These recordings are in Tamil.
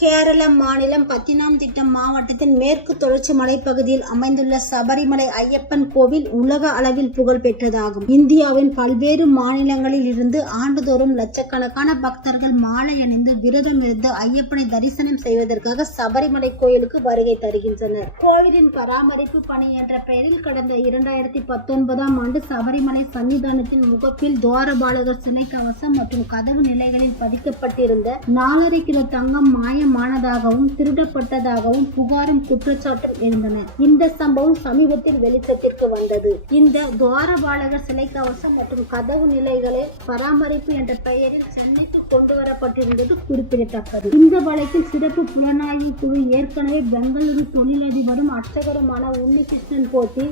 கேரள மாநிலம் பத்தனம்திட்டம் மாவட்டத்தின் மேற்கு தொடர்ச்சி மலைப்பகுதியில் அமைந்துள்ள சபரிமலை ஐயப்பன் கோவில் உலக அளவில் புகழ் பெற்றதாகும். இந்தியாவின் பல்வேறு மாநிலங்களில் இருந்து ஆண்டுதோறும் லட்சக்கணக்கான பக்தர்கள் மாலை அணிந்து விரதம் இருந்து ஐயப்பனை தரிசனம் செய்வதற்காக சபரிமலை கோயிலுக்கு வருகை தருகின்றனர். கோவிலின் பராமரிப்பு பணி என்ற பெயரில் கடந்த 2019ஆம் ஆண்டு சபரிமலை சன்னிதானத்தின் முகப்பில் துவாரபாலகர் சிலை கவசம் மற்றும் கதவு நிலைகளில் பதிக்கப்பட்டிருந்த 4.5 கிலோ தங்கம் மாயமானதாகவும் திருடப்பட்டதாகவும் புகாரும் குற்றச்சாட்டும் எழுந்தன. இந்த சம்பவம் சமீபத்தில் வெளிச்சத்திற்கு வந்தது. இந்த துவாரபாலகர் சிலை கவசம் மற்றும் கதவு நிலைகளை பராமரிப்பு என்ற பெயரில் சென்னைக்கு கொண்டு வரப்பட்டிருந்தது குறிப்பிடத்தக்கது. இந்த வழக்கில் சிறப்பு புலனாய்வு குழு ஏற்கனவே பெங்களூரு தொழிலதிபரும் அர்ச்சகருமான உன்னிகிருஷ்ணன் போட்டி,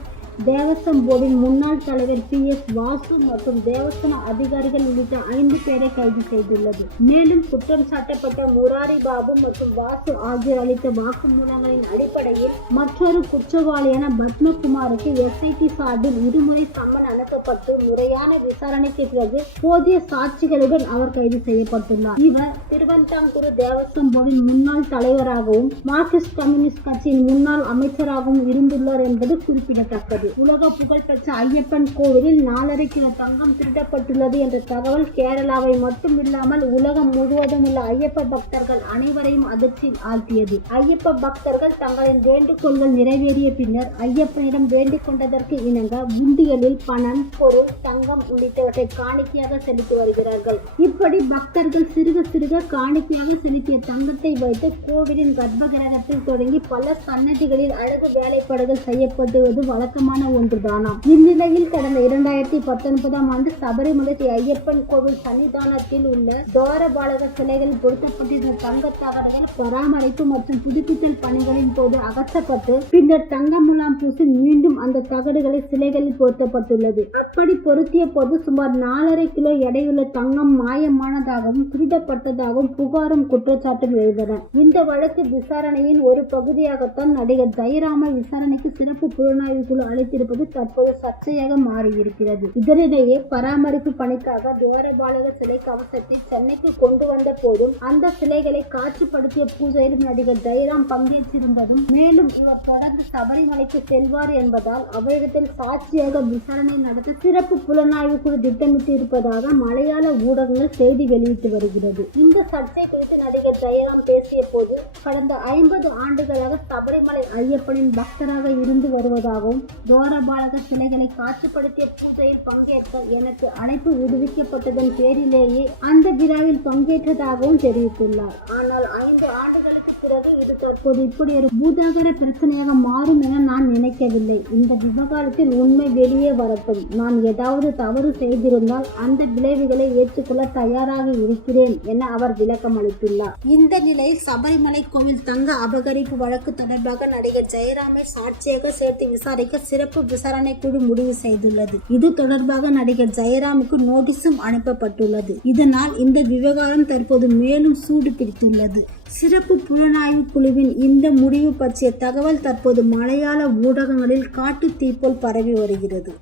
தேவஸ்வம் போர்டின் முன்னாள் தலைவர் PS வாசு மற்றும் தேவஸ்தான அதிகாரிகள் உள்ளிட்ட 5 பேரை கைது செய்துள்ளது. மேலும் குற்றம் சாட்டப்பட்ட முராரி பாபு மற்றும் வாசு ஆகியோர் அளித்த வாக்குமூலங்களின் அடிப்படையில் மற்றொரு குற்றவாளியான பத்மகுமாருக்கு SIT சார்பில் இருமுறை சம்மன் அனுப்பப்பட்டு முறையான விசாரணைக்கு பிறகு போதிய சாட்சிகளுடன் அவர் கைது செய்யப்பட்டுள்ளார். இவர் திருவந்தாங்கூர் தேவஸ்வம் போர்டின் முன்னாள் தலைவராகவும் மார்க்சிஸ்ட் கம்யூனிஸ்ட் கட்சியின் முன்னாள் அமைச்சராகவும் இருந்துள்ளார் என்பது குறிப்பிடத்தக்கது. உலக புகழ்பெற்ற ஐயப்பன் கோவிலில் 4.5 கிலோ தங்கம் திருடப்பட்டுள்ளது என்ற தகவல் கேரளாவை மட்டுமில்லாமல் உலகம் முழுவதும் உள்ள ஐயப்ப பக்தர்கள் அனைவரையும் அதிர்ச்சியில் ஆழ்த்தியது. ஐயப்ப பக்தர்கள் தங்களின் வேண்டுகோள்கள் நிறைவேறிய பின்னர் ஐயப்பனிடம் வேண்டிக் கொண்டதற்கு இணங்க உண்டியலில் பணம், பொருள், தங்கம் உள்ளிட்டவற்றை காணிக்கையாக செலுத்தி வருகிறார்கள். இப்படி பக்தர்கள் சிறுக சிறுக காணிக்கையாக செலுத்திய தங்கத்தை வைத்து கோவிலின் கர்ப்பகிரகத்தில் தொடங்கி பல சன்னதிகளில் அழகு வேலைப்பாடுகள் செய்யப்படுவது வழக்கமான ஒன்றுதானாம். இந்நிலையில் கடந்த 2019ஆம் ஆண்டு சபரிமலை ஐயப்பன் கோவில் சன்னிதானத்தில் உள்ள துவாரபாலகர் சிலைகளில் பொருத்தப்பட்டிருந்த தங்க தகடுகள் பராமரிப்பு மற்றும் புதுப்பித்தல் பணிகளின் போது அகற்றப்பட்டு பின்னர் தங்க முலாம் பூசி மீண்டும் அந்த தகடுகளை சிலைகளில் பொருத்தப்பட்டுள்ளது. அப்படி பொருத்திய போது சுமார் 4.5 கிலோ எடையுள்ள தங்கம் மாயமானதாகவும் திருடப்பட்டதாகவும் புகாரும் குற்றச்சாட்டும் எழுந்தன. இந்த வழக்கு விசாரணையின் ஒரு பகுதியாகத்தான் நடிகர் ஜெயராமை விசாரணைக்கு சிறப்பு புலனாய்வு குழு அளித்திருப்பது தற்போது சர்ச்சையாக மாறியிருக்கிறது. இதனிடையே பராமரிப்பு பணிக்காக துவாரபாலகர் சிலை கவசத்தை சென்னைக்கு கொண்டு வந்த போதும் அந்த சிலைகளை காட்சிப்படுத்திய பூஜையிலும் நடிகர் ஜெயராம் பங்கேற்றிருந்ததும் மேலும் இவர் தொடர்ந்து சபரிமலைக்கு செல்வார் என்பதால் அவரிடத்தில் சாட்சியாக விசாரணை நடத்த சிறப்பு புலனாய்வு குழு திட்டமிட்டு இருப்பதாக மலையாள ஊடகங்கள் செய்தி வெளியிட்டு வருகிறது. இந்த சர்ச்சை குறித்து நடிகர் ஜெயராம் பேசிய போது கடந்த 50 ஆண்டுகளாக சபரிமலை ஐயப்பனின் பக்தராக இருந்து வருவதாகவும் துவாரபாலகர் சிலைகளை காட்சிப்படுத்திய பூஜையில் பங்கேற்க எனக்கு அழைப்பு விடுவிக்கப்பட்டதன் பேரிலேயே அந்த விழாவில் பங்கேற்றதாகவும் தெரிவித்துள்ளார். ஆனால் 5 ஆண்டுகளுக்கு பிறகு இது தற்போது இப்படி ஒரு பூதாகர பிரச்சனையாக மாறும் என நான் நினைக்கவில்லை. இந்த விவகாரத்தில் உண்மை வெளியே வரட்டும். நான் ஏதாவது தவறு செய்திருந்தால் அந்த விளைவுகளை ஏற்றுக்கொள்ள தயாராக இருக்கிறேன் என அவர் விளக்கம் அளித்துள்ளார். இந்த நிலையில் சபரிமலை கோவில் தங்க அபகரிப்பு வழக்கு தொடர்பாக நடிகர் ஜெயராமை சாட்சியாக சேர்த்து விசாரிக்க சிறப்பு விசாரணை குழு முடிவு செய்துள்ளது. இது தொடர்பாக நடிகர் ஜெயராமுக்கு நோட்டீஸும் அனுப்பப்பட்டுள்ளது. இதனால் இந்த விவகாரம் தற்போது மேலும் சூடு பிடித்துள்ளது. சிறப்பு புலனாய்வு குழுவின் இந்த முடிவு பற்றிய தகவல் தற்போது மலையாள ஊடகங்களில் காட்டு தீ போல் பரவி வருகிறது.